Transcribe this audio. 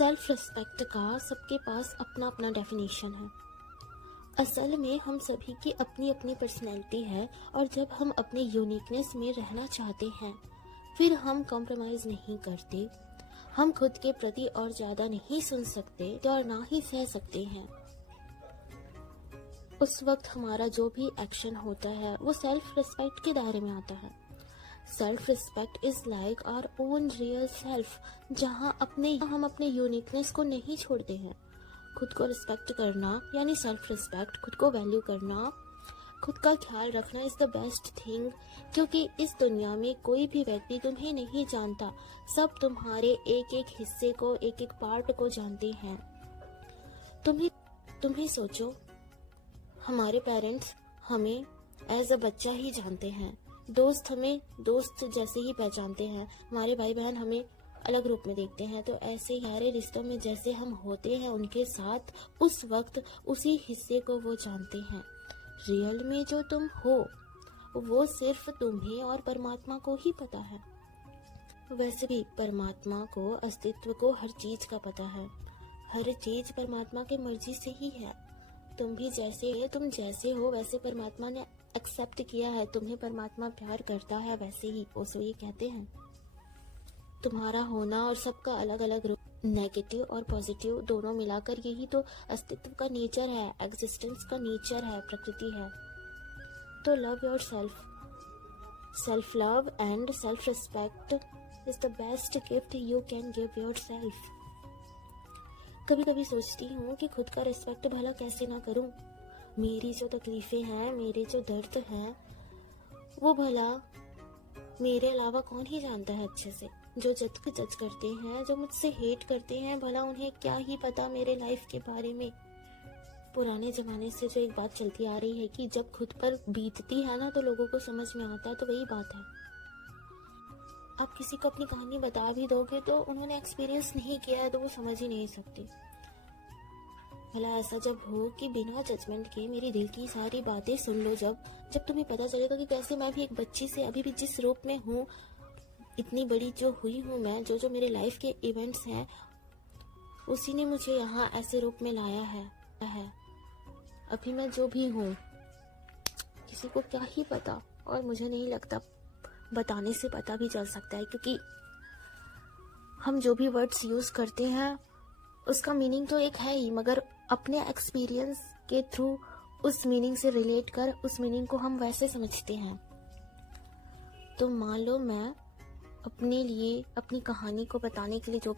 Self respect का सबके पास अपना अपना डेफिनेशन है। असल में हम सभी की अपनी अपनी पर्सनैलिटी है और जब हम अपने यूनिकनेस में रहना चाहते हैं फिर हम कॉम्प्रोमाइज़ नहीं करते। हम खुद के प्रति और ज़्यादा नहीं सुन सकते और ना ही सह सकते हैं। उस वक्त हमारा जो भी एक्शन होता है वो सेल्फ रिस्पेक्ट के दायरे में आता है। Self respect is like our own real self, जहाँ हम अपने यूनिकनेस को नहीं छोड़ते हैं। खुद को रिस्पेक्ट करना यानी सेल्फ रिस्पेक्ट, खुद को वैल्यू करना, खुद का ख्याल रखना इज द बेस्ट थिंग, क्योंकि इस दुनिया में कोई भी व्यक्ति तुम्हें नहीं जानता। सब तुम्हारे एक एक हिस्से को, एक एक पार्ट को जानते हैं। तुम्हें सोचो, हमारे पेरेंट्स हमें एज अ बच्चा ही जानते हैं, दोस्त हमें दोस्त जैसे ही पहचानते हैं, हमारे भाई बहन हमें अलग रूप में देखते हैं। तो ऐसे ही सारे रिश्तों में जैसे हम होते हैं उनके साथ, उस वक्त उसी हिस्से को वो जानते हैं। रियल में जो तुम हो वो सिर्फ तुम्हें और परमात्मा को ही पता है। वैसे भी परमात्मा को, अस्तित्व को हर चीज का पता है। हर चीज परमात्मा की मर्जी से ही है। तुम जैसे हो वैसे परमात्मा ने एक्सेप्ट किया है। तुम्हें परमात्मा प्यार करता है वैसे ही। उसको ये कहते हैं तुम्हारा होना और सबका अलग अलग रूप, नेगेटिव और पॉजिटिव दोनों मिलाकर यही तो अस्तित्व का नेचर है, एग्जिस्टेंस का नेचर है, प्रकृति है। तो love your self. Self love and self respect is the best gift you can give your self. कभी कभी सोचती हूँ कि खुद का रिस्पेक्ट भला कैसे ना करूँ। मेरी जो तकलीफें हैं, मेरे जो दर्द हैं, वो भला मेरे अलावा कौन ही जानता है अच्छे से। जो जज करते हैं, जो मुझसे हेट करते हैं, भला उन्हें क्या ही पता मेरे लाइफ के बारे में। पुराने जमाने से जो एक बात चलती आ रही है कि जब खुद पर बीतती है ना तो लोगों को समझ में आता है, तो वही बात है। आप किसी को अपनी कहानी बता भी दोगे तो उन्होंने एक्सपीरियंस नहीं किया है तो वो समझ ही नहीं सकती। भला ऐसा जब हो कि बिना जजमेंट के मेरी दिल की सारी बातें सुन लो, जब तुम्हें पता चलेगा कि कैसे मैं भी एक बच्ची से अभी भी जिस रूप में हूँ, इतनी बड़ी जो हुई हूँ मैं, जो मेरे लाइफ के इवेंट्स हैं, उसी ने मुझे यहाँ ऐसे रूप में लाया है। अभी मैं जो भी हूँ किसी को क्या ही पता, और मुझे नहीं लगता बताने से पता भी चल सकता है, क्योंकि हम जो भी वर्ड्स यूज करते हैं उसका मीनिंग तो एक है ही, मगर अपने एक्सपीरियंस के थ्रू उस मीनिंग से रिलेट कर उस मीनिंग को हम वैसे समझते हैं। तो मान लो मैं अपने लिए अपनी कहानी को बताने के लिए जो